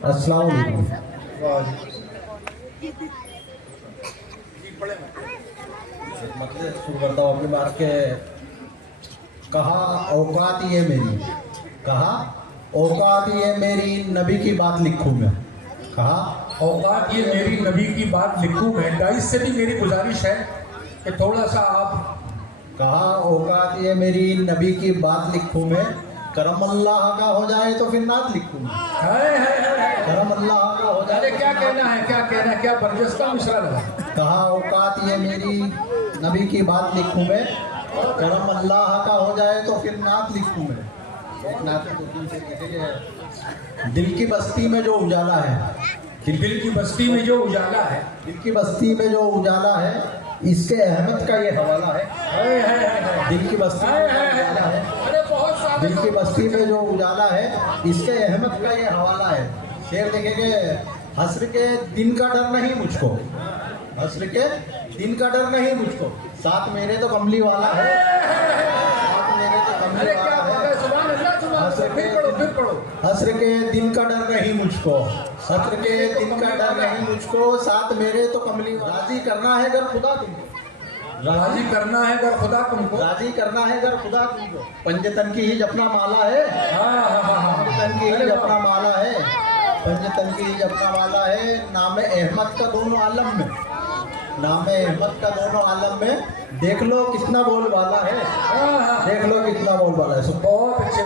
अस्सलाम वालेकुम। मतलब शुरू करता हूँ अपनी बात के। कहा औकात ये मेरी, कहा औकात ये मेरी, नबी की बात लिखूं मैं। कहा औकात ये मेरी, नबी की बात लिखूं मैं। गाइस से भी मेरी गुजारिश है कि थोड़ा सा आप। कहा औकात ये मेरी, नबी की बात लिखूं मैं। करम अल्लाह का हो जाए तो फिर नात लिखूं मैं। है। करम अल्लाह का हो जाए अरे तो क्या फिर कहना है, क्या कहना है, क्या बरजस्ता मिश्रा लगा। कहा औकात ये मेरी, नबी की बात लिखूं मैं। करम अल्लाह का हो जाए तो फिर नात लिखूं मैं। एक नात से लिखेंगे। दिल की बस्ती में जो उजाला है, दिल की बस्ती में जो उजाला है, दिल की बस्ती में जो उजाला है, इसके अहमद का ये हवाला है। दिल की बस्ती में जो उजाला है, अरे बहुत सारे दिल की बस्ती में जो उजाला है, इसके अहमद का ये हवाला है। शेर देखेंगे। हस्र के दिन का डर नहीं मुझको, हस्र के दिन का डर नहीं मुझको, साथ मेरे तो कमली वाला है। साथ मेरे तो कमली अरे क्या वाला बात है। है, सुभान अल्लाह, सुभान अल्लाह। फिर पढ़ो, फिर पढ़ो। हस्र के दिन का डर नहीं मुझको, हस्र के दिन का डर नहीं मुझको, साथ मेरे तो कमली वाला। राजी करना है अगर खुदा तुमको, राजी करना है अगर खुदा तुमको। राजी करना है अगर खुदा तुमको, पंजतन की ही अपना माला है। हाँ। पंजतन की ही अपना माला है, पंजतन की ही अपना माला है। नाम अहमद का दोनों आलम में, नाम अहमद का दोनों आलम में, देख लो कितना बोल वाला है। देख लो कितना बोल वाला है। बहुत अच्छे।